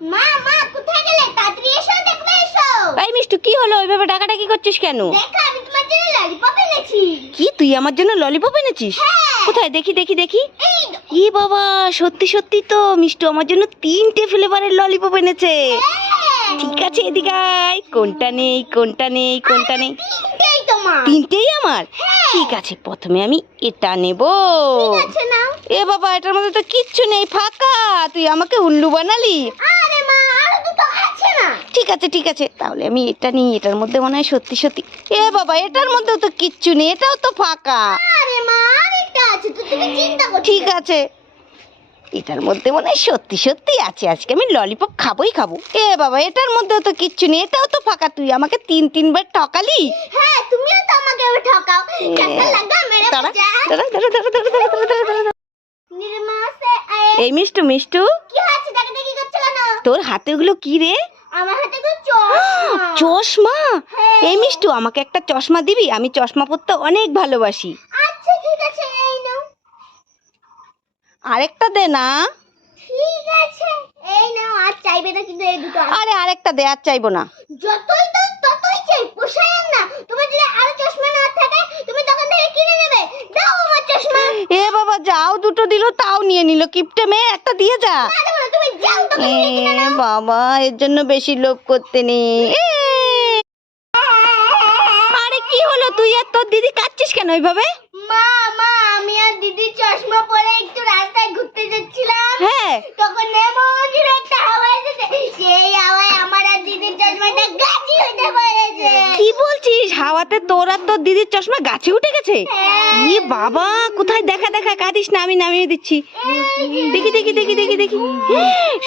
মা মা কোথায় গেলে? তাড়াতাড়ি এসো দেখবে এসো। এই মিষ্টু কি হলো? ওইভাবে ডাকাডাকি করছিস কেন? দেখো আমি তোমার জন্য ললিপপ এনেছি। কি তুই আমার জন্য ললিপপ এনেছিস? হ্যাঁ। কোথায়? দেখি দেখি দেখি। এই ই বাবা সত্যি সত্যি তো মিষ্টু আমার জন্য তিনটে ফ্লেভারের ললিপপ এনেছে। হ্যাঁ। ঠিক আছে এদিকে আয়। কোনটা নেই কোনটা নেই কোনটা নেই? তিনটেই আমার? হ্যাঁ। ঠিক আছে প্রথমে আমি এটা নেব। এ বাবা এটার মধ্যে তো কিচ্ছু নেই ফাঁকা। তুই আমাকে উল্লু বানালি? ঠিক আছে ঠিক আছে তাহলে আমি এটা নিই এটার মধ্যে মনে হয় সত্যি সত্যি। এ বাবা এটার মধ্যেও তো কিচ্ছু নেই এটাও তো ফাঁকা। ঠিক আছে। এটার মধ্যে মনে হয় সত্যি সত্যি আছে। আজকে আমি ললিপপ খাবোই খাব। এ বাবা এটার মধ্যে তো কিচ্ছু নেই এটাও তো ফাঁকা। তুই আমাকে তিন তিনবার ঠকালি? হ্যাঁ তুমিও তো আমাকে ঠকাও। চাকা লাগা মেরে দাঁড়া দাঁড়া দাঁড়া দাঁড়া দাঁড়া দাঁড়া দাঁড়া দাঁড়া দাঁড়া। নির্মা সে আয়ে এই মিষ্টু মিষ্টু। তোর হাতে ওগুলো কি রে? আমার হাতে তো চশমা। হ্যাঁ। এই মিষ্টু আমাকে একটা চশমা দিবি? আমি চশমা পরতে অনেক ভালোবাসি। আচ্ছা ঠিক আছে আরেকটা দে না। ঠিক আছে। এই নাও আর চাইবে না কিন্তু এই দুটো। আরে আরেকটা দে আর চাইব না। যতই তো ততই চাই পোষায় না। তোমার যদি আরও চশমা না থাকে তুমি দোকান থেকে কিনে নেবে। দাও আমার চশমা। এ বাবা যাও দুটো দিল তাও নিয়ে নিল। কিপটে মেয়ে একটা দিয়ে যা। আরে বাবা, তুমি যাও দোকান এ থেকে কিনে নাও। বাবা এর জন্য বেশি লোভ করতে নেই। এ! আরে কি হলো তুই আর তোর দিদি কাচ্ছিস কেন ওইভাবে? মা মা আমি আর দিদি চশমা পরে একটু রাস্তায় ঘুরতে যাচ্ছিলাম। হ্যাঁ। তখন এমন জোরে একটা হাওয়া এসেছে। সেই হাওয়ায় আমার আর দিদির চশমাটা গাছি কি বলছিস? হাওয়াতে তোর আর তোর দিদির চশমা গাছে উঠে গেছে? হ্যাঁ। ই বাবা কোথায় দেখা দেখা কাঁদিস না আমি নামিয়ে দিচ্ছি। দেখি দেখি দেখি দেখি দেখি।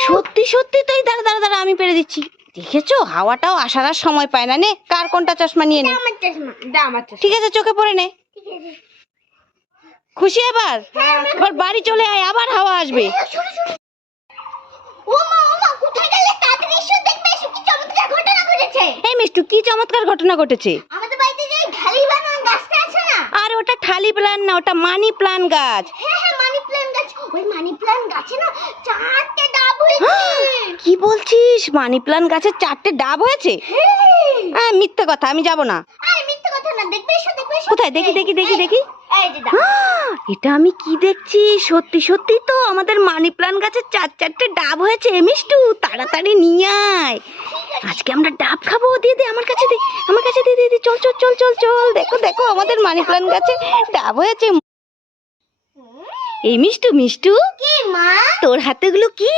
সত্যি সত্যি তুই দাঁড়া দাঁড়া দাঁড়া আমি পেরে দিচ্ছি। দেখেছ? হাওয়াটাও আসার সময় পায় না নে। কার কোনটা চশমা নিয়ে নে। আমার চশমা। দা আমার চশমা। ঠিক আছে চোখে পড়ে নে। ঠিক আছে। খুশি এবার? এবার বাড়ি চলে আয় আবার হাওয়া আসবে। এই মিষ্টু কি চমৎকার ঘটনা ঘটেছে? আর ওটা থালি প্লান না ওটা মানি প্লান গাছ। কি বলছিস? মানি প্লান গাছের চারটে ডাব হয়েছে? হ্যাঁ। মিথ্যে কথা আমি যাব না। কোথায়? দেখি দেখি দেখি দেখি। এটা আমি কি দেখছি? সত্যি সত্যি তো আমাদের মানি প্লান গাছের চার চারটে ডাব হয়েছে মিষ্টু তাড়াতাড়ি নিয়ে আয়। আজকে আমরা ডাব খাব দিয়ে দে আমার কাছে দে আমার কাছে দে দে দে চল চল চল চল চল দেখো দেখো আমাদের মানি প্লান গাছে ডাব হয়েছে। এই মিষ্টু মিষ্টু কি মা? তোর হাতেগুলো কি?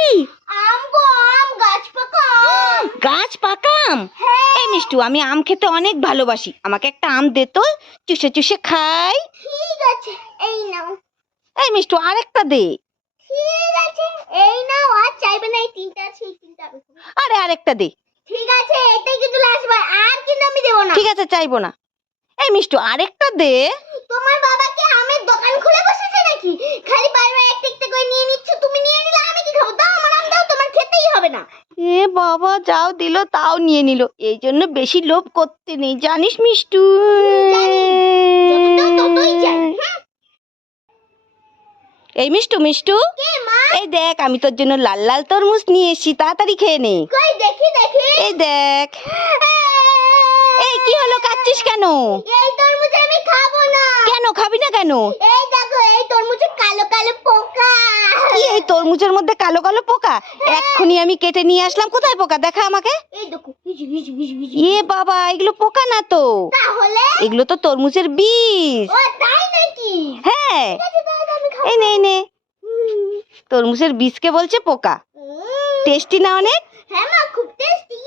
আম গো আম গাছ পাকা আম। গাছ পাকাম হ্যাঁ। এই মিষ্টু আমি আম খেতে অনেক ভালোবাসি। আমাকে একটা আম দে তো চুষে চুষে খাই। ঠিক আছে এই নাও। এই মিষ্টু আরেকটা দে। ঠিক আছে এই নাও আর চাইবে না এই তিনটা আছে এই তিনটা আরে আরেকটা দে। ঠিক আছে এটাই কিন্তু লাস্ট বার আর কিন্তু আমি দেবো না। ঠিক আছে চাইব না। এই মিষ্টু আরেকটা দে। তোমার বাবা কি আমের দোকান খুলে বসেছে নাকি? খালি বারবার একটা একটা করে নিয়ে নিচ্ছ তুমি নিয়ে নিলে আমি কি খাব দাও আমার আম দাও তোমার খেতেই হবে না এ বাবা যাও দিল তাও নিয়ে নিল। এই জন্য বেশি লোভ করতে নেই। জানিস মিষ্টু? হুম। এই মিষ্টু মিষ্টু? এই দেখ আমি তোর জন্য লাল লাল তরমুজ নিয়ে এসেছি। তাড়াতাড়ি খেয়ে নে। এই দেখ। এই কি হলো কাচ্ছিস কেন? কেন খাবি না কেন এই দেখো এই তরমুজে কালো কালো পোকা কি এই তরমুজের মধ্যে কালো কালো পোকা? এক্ষুনি আমি কেটে নিয়ে আসলাম। কোথায় পোকা? দেখা আমাকে। এ বাবা এগুলো পোকা না তো? এগুলো তো তরমুজের বীজ হ্যাঁ। এই নে নে। তরমুজের বীজকে বলছে পোকা। টেস্টি না অনেক? হ্যাঁ মা খুব টেস্টি